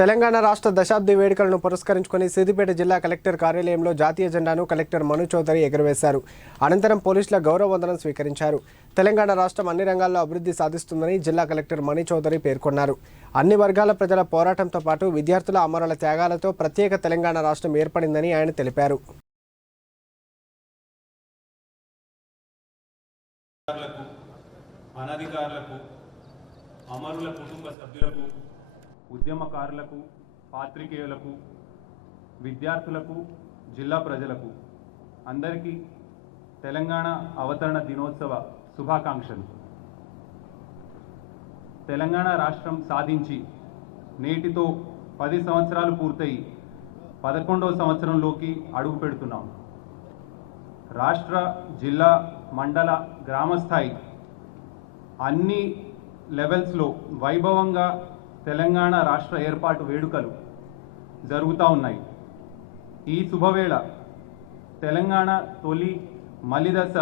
తెలంగాణ రాష్ట్ర దశాబ్ది వేడుకలను పురస్కరించుకొని సిద్దిపేట జిల్లా కలెక్టర్ కార్యాలయంలో జాతీయ జెండాను కలెక్టర్ మను చౌదరి ఎగురవేశారు. అనంతరం పోలీసుల గౌరవ వందనం స్వీకరించారు. తెలంగాణ రాష్ట్రం అన్ని రంగాల్లో అభివృద్ధి సాధిస్తుందని జిల్లా కలెక్టర్ మణి చౌదరి పేర్కొన్నారు. అన్ని వర్గాల ప్రజల పోరాటంతో పాటు విద్యార్థుల అమరుల త్యాగాలతో ప్రత్యేక తెలంగాణ రాష్ట్రం ఏర్పడిందని ఆయన తెలిపారు. అనధికారులకు అమరుల కుటుంబ సభ్యులకు ఉద్యమకారులకు పాత్రికేయులకు విద్యార్థులకు జిల్లా ప్రజలకు అందరికీ తెలంగాణ అవతరణ దినోత్సవ శుభాకాంక్షలు. తెలంగాణ రాష్ట్రం సాధించి నేటితో పది సంవత్సరాలు పూర్తయి పదకొండవ సంవత్సరంలోకి అడుగు పెడుతున్నాం. రాష్ట్ర జిల్లా మండల గ్రామస్థాయి అన్ని లెవెల్స్లో వైభవంగా తెలంగాణ రాష్ట్ర ఏర్పాటు వేడుకలు జరుగుతూ ఉన్నాయి. ఈ శుభవేళ తెలంగాణ తొలి మలిదశ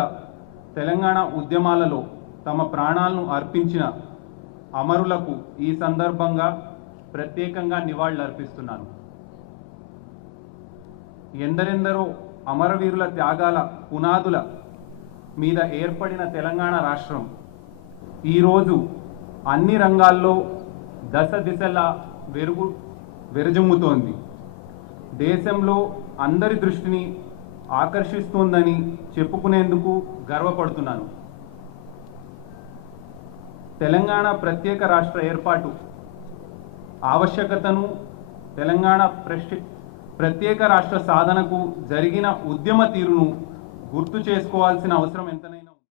తెలంగాణ ఉద్యమాలలో తమ ప్రాణాలను అర్పించిన అమరులకు ఈ సందర్భంగా ప్రత్యేకంగా నివాళులర్పిస్తున్నాను. ఎందరెందరో అమరవీరుల త్యాగాల పునాదుల మీద ఏర్పడిన తెలంగాణ రాష్ట్రం ఈరోజు అన్ని రంగాల్లో దశ దిశలా వెరుగు వెరజుమ్ముతోంది. దేశంలో అందరి దృష్టిని ఆకర్షిస్తోందని చెప్పుకునేందుకు గర్వపడుతున్నాను. తెలంగాణ ప్రత్యేక రాష్ట్ర ఏర్పాటు. ఆవశ్యకతను తెలంగాణ ప్రత్యేక రాష్ట్ర సాధనకు జరిగిన ఉద్యమ తీరును గుర్తు చేసుకోవాల్సిన అవసరం ఎంతనైనా